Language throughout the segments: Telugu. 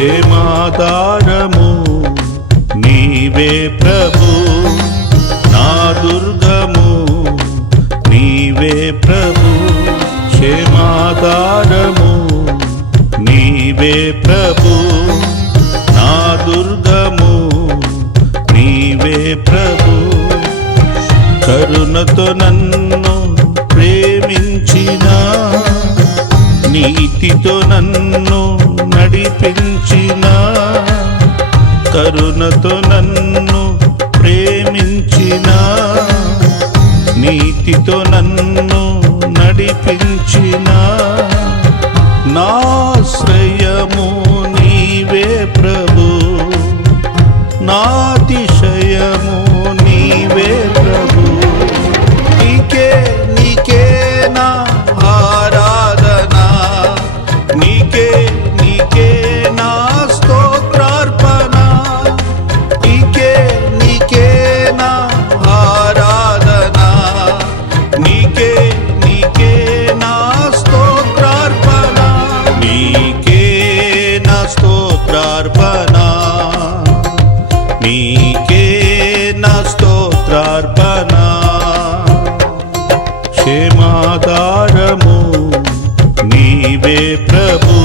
క్షేమాధారము నీవే ప్రభు, నా దుర్గము నీవే ప్రభు. క్షేమాధారము నీవే ప్రభు, నా దుర్గము నీవే ప్రభు. కరుణతో నన్ను ప్రేమించిన, నీతితో నన్ను నడిపించిన, కరుణతో నన్ను ప్రేమించిన, నీతితో నన్ను నడిపించిన, నాశ్రయము నీవే ప్రభు, నాతిశయము నీవే ప్రభు. నీకే నీకే నా ఆరాధనా, నీకే నీకే నా స్తోత్రార్పణ, నీకే నీకే నా ఆరాధనా, నీకే నీకే నా స్తోత్రార్పణ, నీకే నా స్తోత్రార్పణ, నీకే నా స్తోత్రార్పణ. క్షేమాధారము నీవే ప్రభు,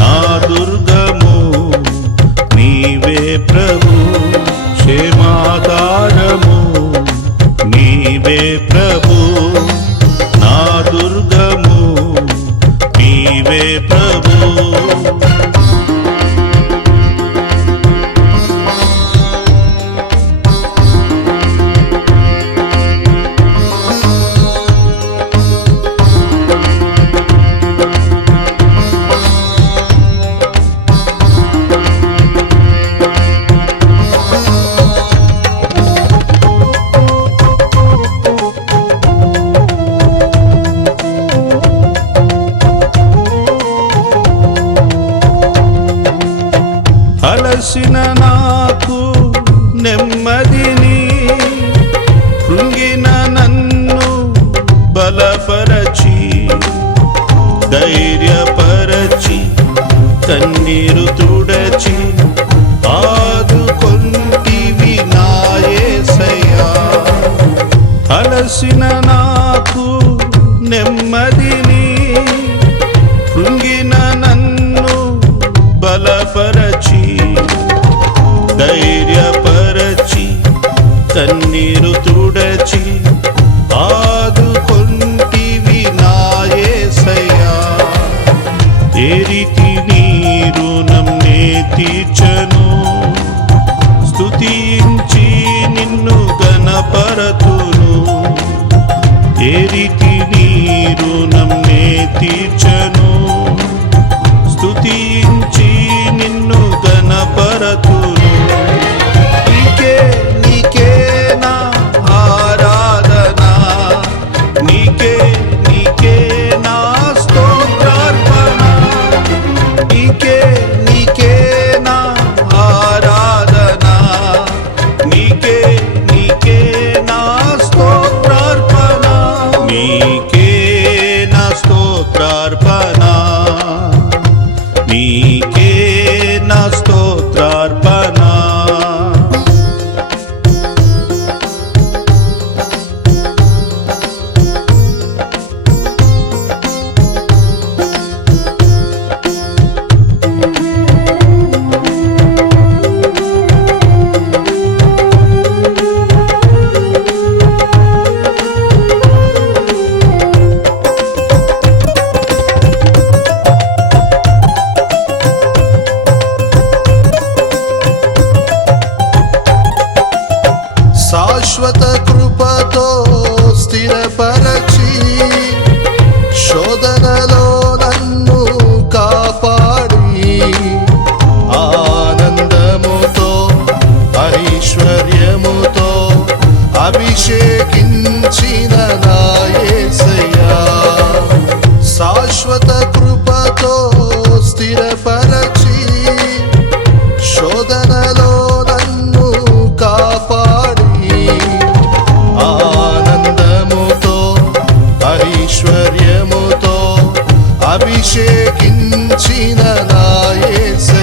నా దుర్గము నీవే ప్రభు. క్షేమాధారము నీవే ప్రభు, నా దుర్గము నీవే ప్రభు. అలసిన నాకు నెమ్మదిని, కృంగిన నన్ను బలపరచి, ధైర్యపరచి, కన్నీరు తుడచి, ఆదుకొంటివి నా యేసయ్యా. అలసిన నాకు నెమ్మదిని, కృంగిన నన్ను బలపరచి, ధైర్యపరచి, కన్నీరు తుడచి, ఆదుకొంటివి నా యేసయ్యా. ఏ రీతి నీ రుణం నే తీర్చను, స్తుతించి నిన్ను గణపరతును. ఏ రీతి నీ రుణం నే తీర్చను, స్తుతించి నిన్ను గణపరతును. నీకే నీకే నా ఆరాధనా, నీకే నీకే నా స్తోత్రార్పణ, నీకే నీకే నా ఆరాధనా, నీకే నీకే నా స్తోత్రార్పణ, నీకే నా స్తోత్రార్పణ, నీకే నా స్తోత్రార్పణ. శాశ్వత కృపతో స్థిరపరచి, శోధనలో నన్ను కాపాడి, ఆనందముతో ఐశ్వర్యముతో అభిషేకించిన నా యేసయ్యా. శాశ్వత కృపతో స్థిరపరచి, శోధనలో నన్ను కాపాడి, ఆనందముతో ఐశ్వర్యముతో అభిషేకించిన నా యేసయ్యా.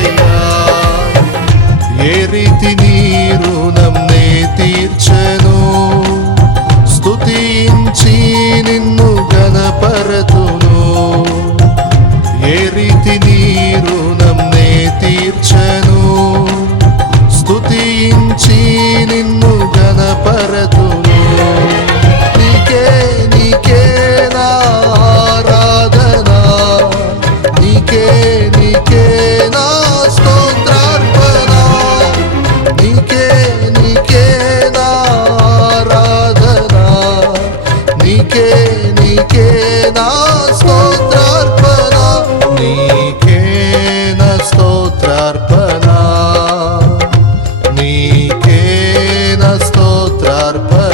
నీకే నీకే నా స్తోత్రార్పణ నీకే నీకే నా ఆరాధన నీకే నీకే నా స్తోత్రార్పణ నీకే నా స్తోత్రార్పణ నీకే నా స్తోత్రార్పణ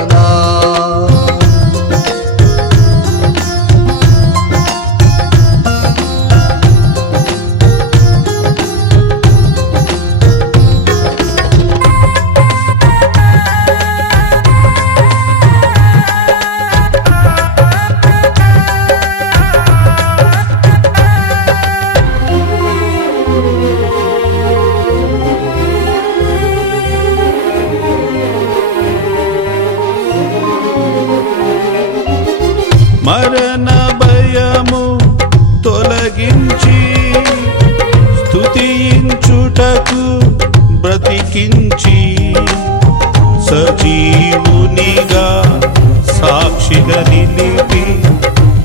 మరణ భయము తొలగించి స్తుతించుటకు బ్రతికించి సజీవునిగా సాక్షిగా నిలిపి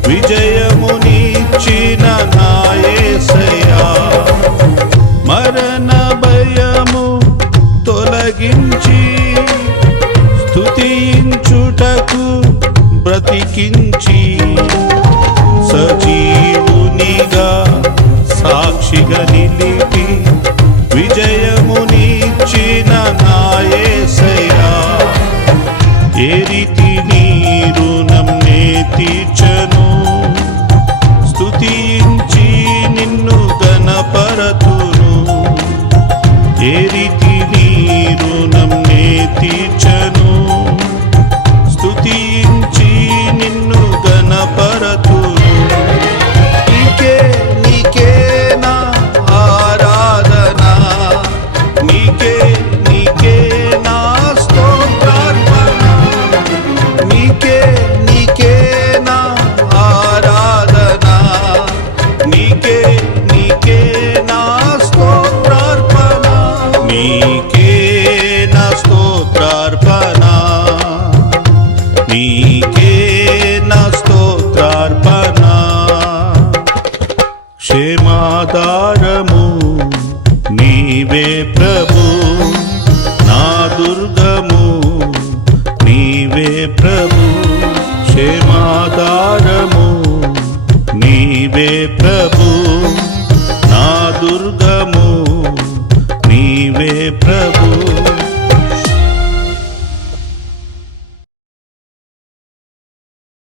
విజయమునిచ్చిన నా యేసయ్యా మరణ భయము తొలగించి స్తుతించుటకు బ్రతికించి సజీవునిగా సాక్షిగా నిలిపి విజయమునిచ్చిన నా యేసయ్యా ఏ రీతి నీ రుణం నే తీర్చను స్తుతించి నిన్ను గణపరతును ఏ రీతి నీ రుణం నే తీర్చను